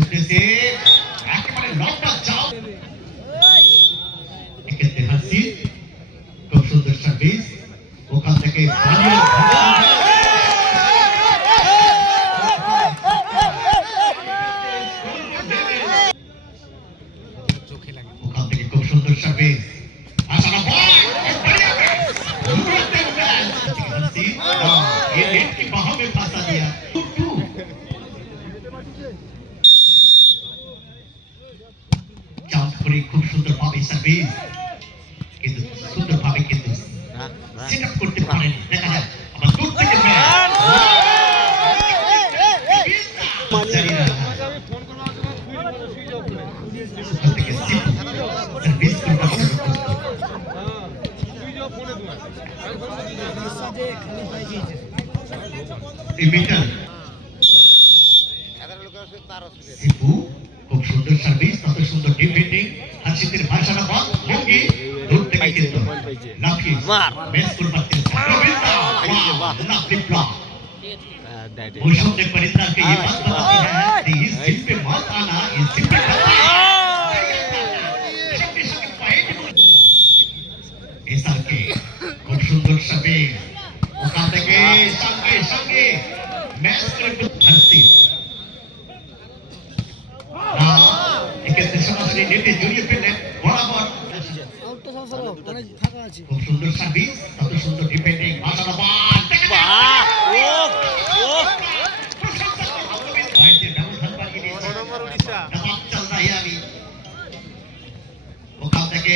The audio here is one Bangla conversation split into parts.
উঠতেছে একেবারে লম্বা চাও এক্ষেত্রে হাসি খুব সুন্দর সার্ভিস ওখান থেকে ওখান থেকে খুব সুন্দর সার্ভিস ये नेट की बाहों में फंसा दिया জাম্প করে খুব সুন্দর ভাবে সার্ভিস কিন্তু সুন্দর ভাবে কিন্তু সেট আপ করতে পারেন দেখা যায় আবার দূর থেকে খুব সুন্দর সার্ভিস কত সুন্দর ডিফেন্ডিং হাসিদের ভাষাটা বল ভঙ্গি দূর থেকে কিন্তু লাফিয়ে ম্যাচ করতে লাফি ব্লক मौसम ने परिंदा के ये बात बताती है कि इस दिल पे मत आना इस दिल पे ऐसा के खूब सुंदर सार्विस ওখান থেকে সঙ্গে সঙ্গে ম্যাচ করে হাসি এক্ষেত্রে সরাসরি নেটে জড়িয়ে ফেললেন বরাবর খুব সুন্দর সার্ভিস কত সুন্দর ডিফেন্ডিং মাশাআল্লাহ ওখান থেকে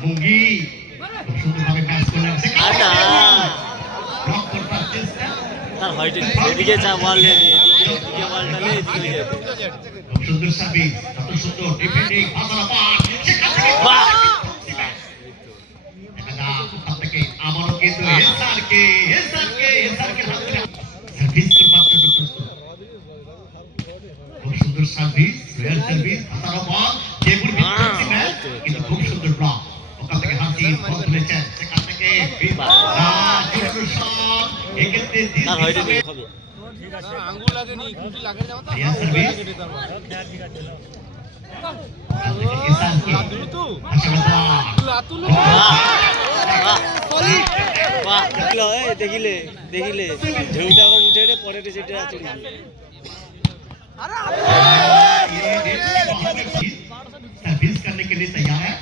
মুঙ্গি খুব সুন্দরভাবে ম্যাচ করলেন ব্লক করবার চেষ্টা তার হয়তো এদিকে যা বল এদিকে বলটা নেই এদিকে খুব সুন্দর সার্ভিস কত সুন্দর ডিফেন্ডিং মাশাআল্লাহ ওখান থেকে আবারও কিন্তু এসআরকে সার্ভিস করবার জন্য প্রস্তুত খুব সুন্দর সার্ভিস রিয়াল সার্ভিস মাশাআল্লাহ টেবিল ভিত্তিক ম্যাচ কিন্তু খুব সুন্দর ব্লক ওখান থেকে হাসি বল তুলেছেন সেখান থেকে এক্ষেত্রে তার হয়তো হবে আঙ্গুল লাগেনি গুটি লাগে না তো রিয়াল সার্ভিস দেখিলে ঢেউটা উঠে পরে সেটা আছে सर्विस करने के लिए तैयार है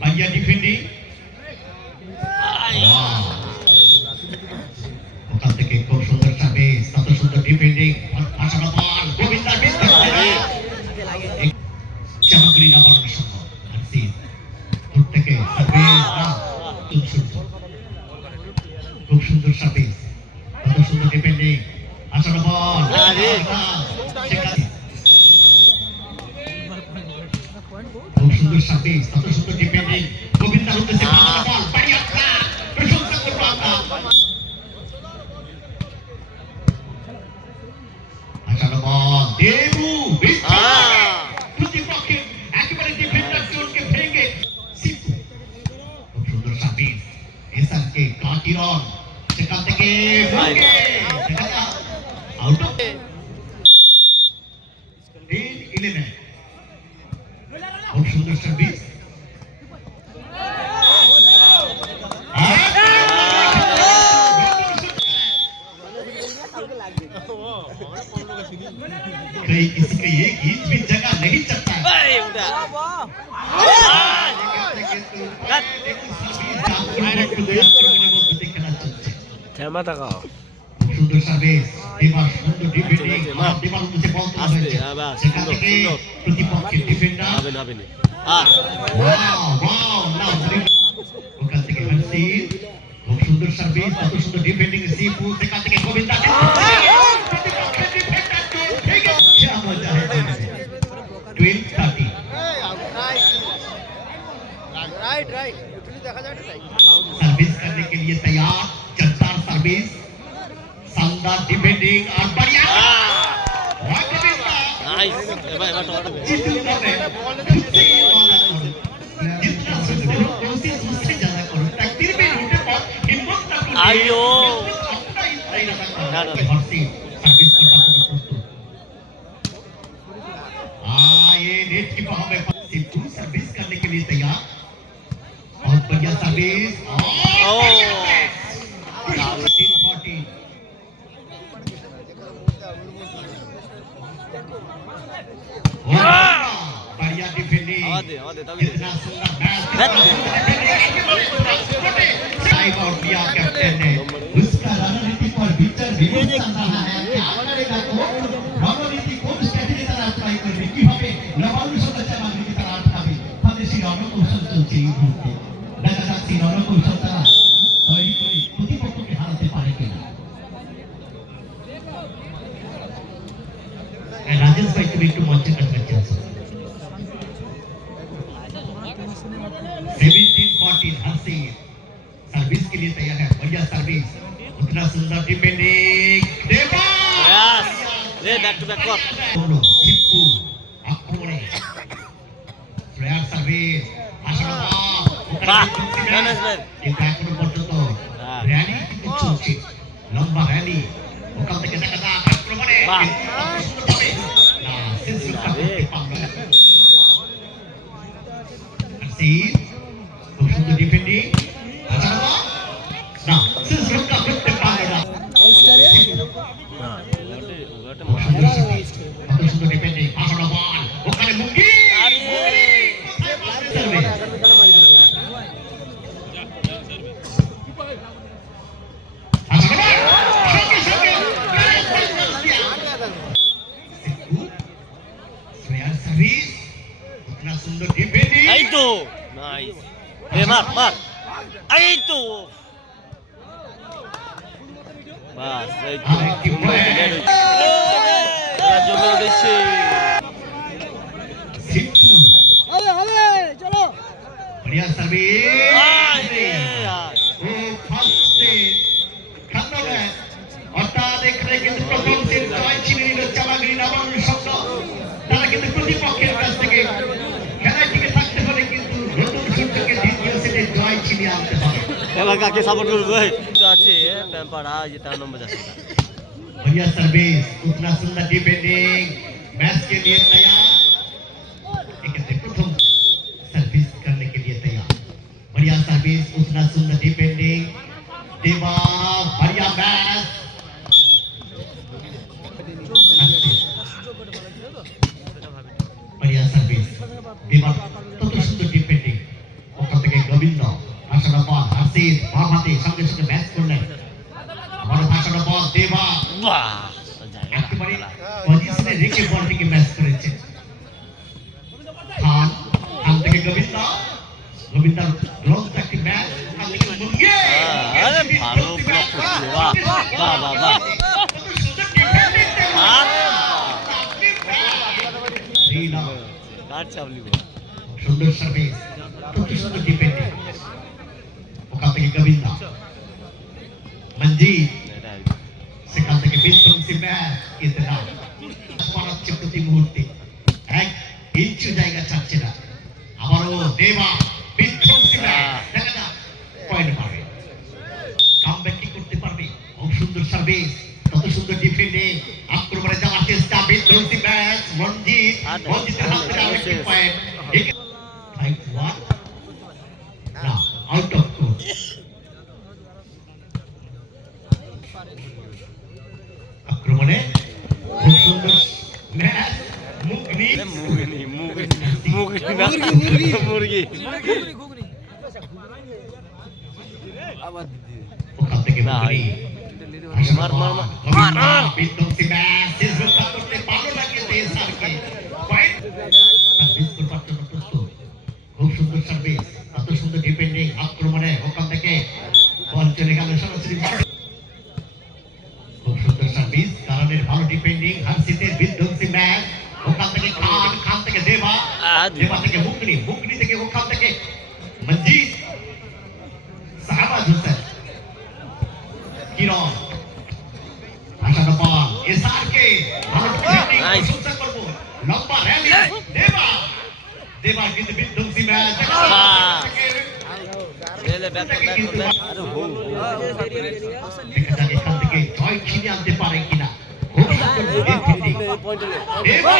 बढ़िया डिफेंडिंग ওখান থেকে খুব সুন্দর সার্ভিস কত সুন্দর ডিফেন্ডিং মাশাআল্লাহ বল গোবিন্দা মিস চামাগুড়ি না পারলে সম্ভব হাসি দূর থেকে সার্ভিস খুব সুন্দর সার্ভিস কত সুন্দর ডিফেন্ডিং মাশাআল্লাহ বল খুব সুন্দর সার্ভিস কত সুন্দর ডিফেন্ডিং গোবিন্দা উঠতেছে বল বাড়িয়া প্রশংসা করব আমরা মাশাআল্লাহ বল দেবু প্রতিপক্ষের একেবারে ডিফেন্ডার জোনকে ভেঙে খুব সুন্দর সার্ভিস এসআরকে কাটিরন সেখান থেকে আউট অফ 10-11 খুব সুন্দর সার্ভিস कहीं किसी का ये गीत भी जगह नहीं चलता है ক্ষমা টাকা সুন্দর সার্ভিস এবার সুন্দর ডিফেন্ডিং এবার উঠে বল তোলা হয়েছে সেখান থেকে প্রতিপক্ষের ডিফেন্ডার হবে না ওয়াও নাও ওখান থেকে হাসি খুব সুন্দর সার্ভিস কত সুন্দর ডিফেন্ডিং সিপু সেখান থেকে গোবিন্দা প্রতিপক্ষের ডিফেন্ডার ঠিক আছে क्या मजा है 12-30 राइट उठली देखा जाए सर्विस करने के लिए तैयार जब्बार सर्विस शानदार डिफेंडिंग और बढ़िया नाइस भाई जितना कोशिश उससे ज्यादा करो तकदीर में टूटे पर हिम्मत ना टूटे आयो सर्विस करता नेट की हमें सिद्धू सर्विस करने के लिए तैयार बहुत बढ़िया सर्विस बढ़िया डिफेंडिंग कितना सुंदर टाइम आउट दिया कैप्टन ने उसका रणनीति पर विचार विमर्श चल रहा है करेगा कौन रणनीति कौन स्ट्रेटजी দ্বারা অ্যাপ্লাই করবে কিভাবে নবান্ন সদস্য নাগরিক দ্বারা আটকাবে তাদের সেই রণকৌশল চলছে এই মুহূর্তে দেখা যাচ্ছে রণকৌশল দ্বারা তৈরি করে প্রতিপক্ষকে হারাতে পারে কিনা राजेश भाई तुम एक मौजे कर सकते हो 17-14 हंसी सर्विस के लिए तैयार है बढ़िया सर्विस उतना सुंदर डिफेंडिंग देवा यस ले बैक टू बैक कॉप दोनों सिप्पू आक्रमणे फ्लेयर सर्विस বাহ ম্যানেজমেন্ট কিন্তু এখনো পর্যন্ত র‍্যালি কিন্তু চলছে লম্বা র‍্যালি ওখান থেকে দেখা যায় আক্রমণে বাহ সুন্দরভাবে না শেষ করতে পারল না আসি খুব সুন্দর ডিফেন্ডিং না শেষ করতে পারল না কত সুন্দর ডিফেন্ডিং আসলে বল ওখানে মুঙ্গি उतना सुंदर डिफेंडिंग এই তো নাইস এ মার এই তো বাস এই তো কি পয়েন্ট জমে উঠেছে सिप्पू আরে চলো बढ़िया सर्विस ओ फर्स्ट से खत्म है और ता देख रहे কিন্তু প্রথম সেট জয় ছিনে নিল চালাগিরি নবান্ন শব্দ তারা কিন্তু প্রতিপক্ষের কাছ থেকে খেলায় টিকে থাকতে হলে কিন্তু নতুন সূর্যকে দ্বিতীয় সেটে জয় ছিনিয়ে আনতে হবে এবার কাকে সাপোর্ট করব ভাই তো আছে টেম্পাড়া ये 3 नंबर जाता बढ़िया सर्विस उतना सुंदर डिफेंडिंग मैच के लिए तैयार प्रथम सर्विस करने के लिए तैयार बढ़िया सर्विस उतना सुंदर डिफेंडिंग देवा बढ़िया मैच बढ़िया सर्विस देवा तो सुंदर डिफेंडिंग ওখান থেকে গোবিন্দ আসার পর হাসিদ বাহাতে সঙ্গে সঙ্গে ম্যাচ করলেন আবার আসার পর দেবা বাহ একেবারে পজিশনে রেখে বলটিকে ম্যাচ করেছে খান থেকে গোবিন্দার লং একটি ম্যাচ খান থেকে মুঙ্গে আরে ভালো ব্লক করছে বাহ বাহ বাহ বাহ আরে কাট চাবলি সুন্দর সার্ভিস অতি সুন্দর ডিফেন্ডিং ওখান থেকে গোবিন্দা মঞ্জিত সেখান থেকে বিধ্বংসী ম্যাচ ইতনা পড়াচ্ছে প্রতি মুহূর্তে এক ইঞ্চু জায়গা ছাড়ছে না আবারও দেবা বিধ্বংসী ম্যাচ দেখা যাক পয়েন্ট পাবে কামব্যাক কি করতে পারবে খুব সুন্দর সার্ভিস কত সুন্দর ডিফেন্ডিং আক্রমণে যাওয়ার চেষ্টা বিধ্বংসী ম্যাচ মঞ্জিতের হাত থেকে আরেকটি পয়েন্ট 5-1 না আউট অফ কোর্ট আক্রমণে খুব সুন্দর ম্যাচ মুরগি ওখান থেকে মুগনি মার বিধ্বংসী ম্যাচ শেষ করতে পারলো না কিন্তু এসআরকে পয়েন্ট সার্ভিস করবার জন্য প্রস্তুত খুব সুন্দর সার্ভিস কত সুন্দর ডিফেন্ডিং আক্রমণে ওখান থেকে বল চলে গেল সরাসরি খুব সুন্দর সার্ভিস কারণের ভালো ডিফেন্ডিং হানসিতের বিধ্বংসী ম্যাচ ওখান থেকে খান থেকে দেবা থেকে মুগনি থেকে ওখান থেকে মঞ্জিত সাহাবাজ হোসেন কিরণ আশার বল এসআরকে ভালো ডিফেন্ডিং প্রশংসা করব লম্বা র‍্যালি দেবা কিন্তু বিধ্বংসী ম্যাচ লে ব্যাক করলে আরে হো দেখা যাক এখান থেকে জয় ছিনিয়ে আনতে পারে কিনা খুব সুন্দর ডিফেন্ডিং দেবা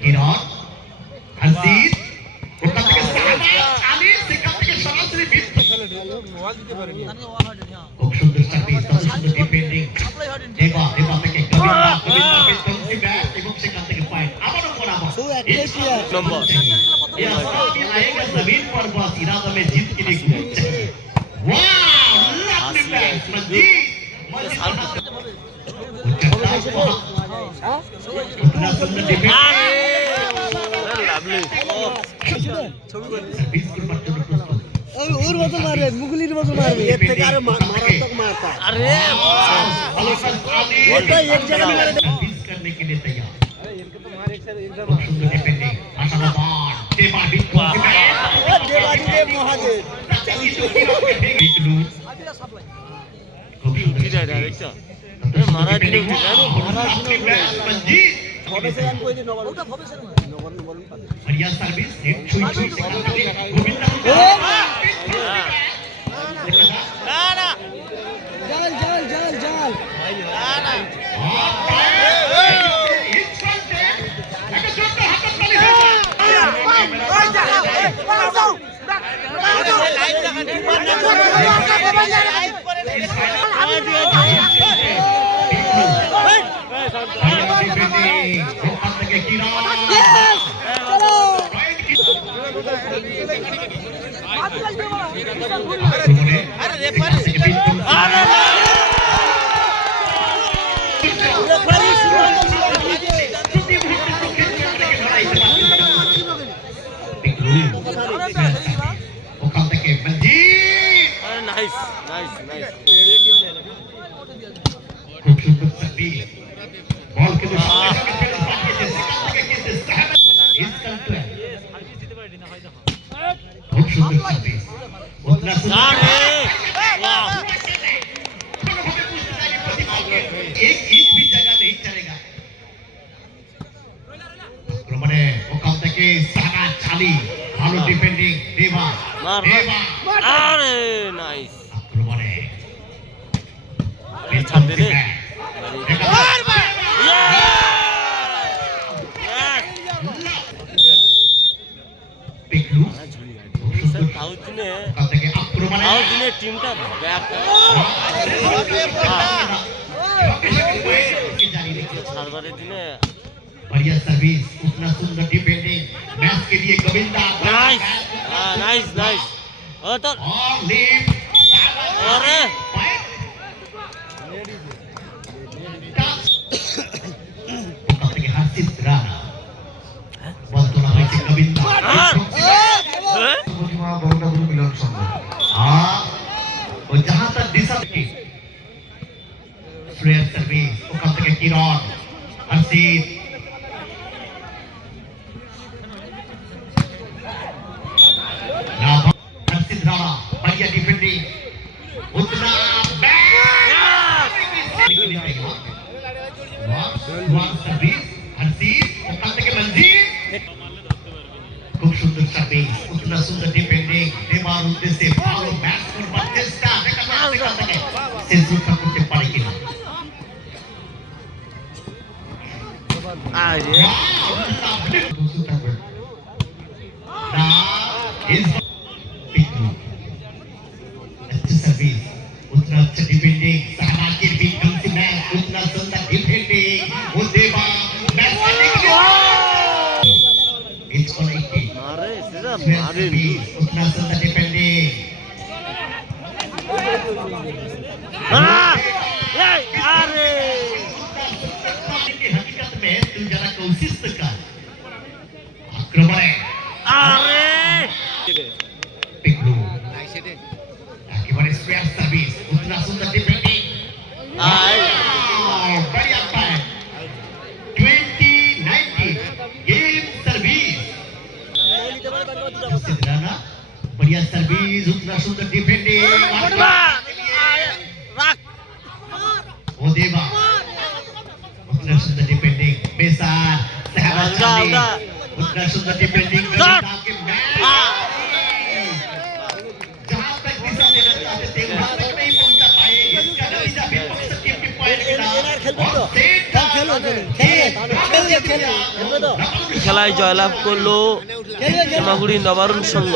কিরণ হাসিদ ওখান থেকে সাহানা আলী সেখান থেকে সরাসরি খুব সুন্দর সার্ভিস সুন্দর ডিফেন্ডিং দেবা থেকে গোবিন্দা বিধ্বংসী ব্যাট এবং সেখান থেকে পয়েন্ট আবারও বরাবর नंबर ये आसामी आएगा जमीन पर बस इरादा में जीत के लिए कूद चाहिए वाह लवली बैट मजीद उतना सुंदर डिफेंस लवली सर्विस पर बच्चों ने प्रस्तुत ওর মতো মারবে মুগলির মতো মারবে এর থেকে আরো মারাত্মক মারতা अरे ওটা এক জায়গায় মারে सर्विस करने के लिए तैयार खूब सुंदर डिफेंडिंग आशावाद देवा बिल्कुल দেবাদি দে মহাদেব उठी जाए डायरेक्ट महाराज ने उठी जाए ভবেশন কই দিন ওটা ভবেশন নগর বলুন बढ़िया सर्विस हिट छुई छुई से करते गोविंदा ना ना জাল জাল জাল জাল ना ना नाइस नाइस नाइस खूब सुंदर सर्विस बॉल के तो खूब सुंदर सर्विस उतना एक इंच भी जगह नहीं चलेगा মানে ওখান থেকে সানা চালি ভালো ডিফেন্ডিং দেবা দেবা अरे नाइस আক্রমণে ছাড় দে রে পিকলু साउथ ने ওখান থেকে আক্রমণে साउथ ने टीम का बैक सार्वरे दिने बढ़िया सर्विस उतना सुंदर डिफेंडिंग मैच के लिए गोविंदा नाइस नाइस नाइस और तो और लीव अरे ওখান থেকে হাসিদ রানা বল তোলা হয়েছে গোবিন্দা প্রতিমা বরুণাগুরু মিলন সংঘ और जहां तक दिशा की श्रेयस सर्विस ওখান থেকে কিরণ हर्षित हर्षित राणा बढ़िया डिफेंडिंग उतना सर्विस हर्षित ওখান থেকে मंजीर खूब सुंदर सर्विस उतना सुंदर डिफेंडिंग देवार उद्देश्य ভালো ম্যাচ করবার চেষ্টা দেখা থেকে শেষ রক্ষা করতে পারে কিনা अरे अच्छा सर्विस उतना अच्छा डिफेंडिंग सहना के बिल्कुल से मैच उतना सुंदर डिफेंडिंग वो देवा मैच करने के लिए इसको नहीं की अरे सीधा श्रेयस मारे सर्विस उतना सुंदर डिफेंडिंग अरे हकीकत में तू जरा कोशिश तो कर आक्रमण अरे पिकलू एकेबारे स्पेयर सर्विस उतना सुंदर डिफेंडिंग बढ़िया पास 2019 गेम सर्विस सिद्धाना बढ़िया सर्विस उतना सुंदर डिफेंडिंग वो देवा उतना सुंदर डिफेंडिंग बेसार सहना चाली उतना सुंदर डिफेंडिंग जहां तक दिशा देना चाहते थे वहां तक नहीं पहुंचा पाए इसका नतीजा भी पॉजिटिव की पॉइंट मिला और सेट খেলায় জয়লাভ করলো হেমাগুড়ি নবারুণ সংঘ।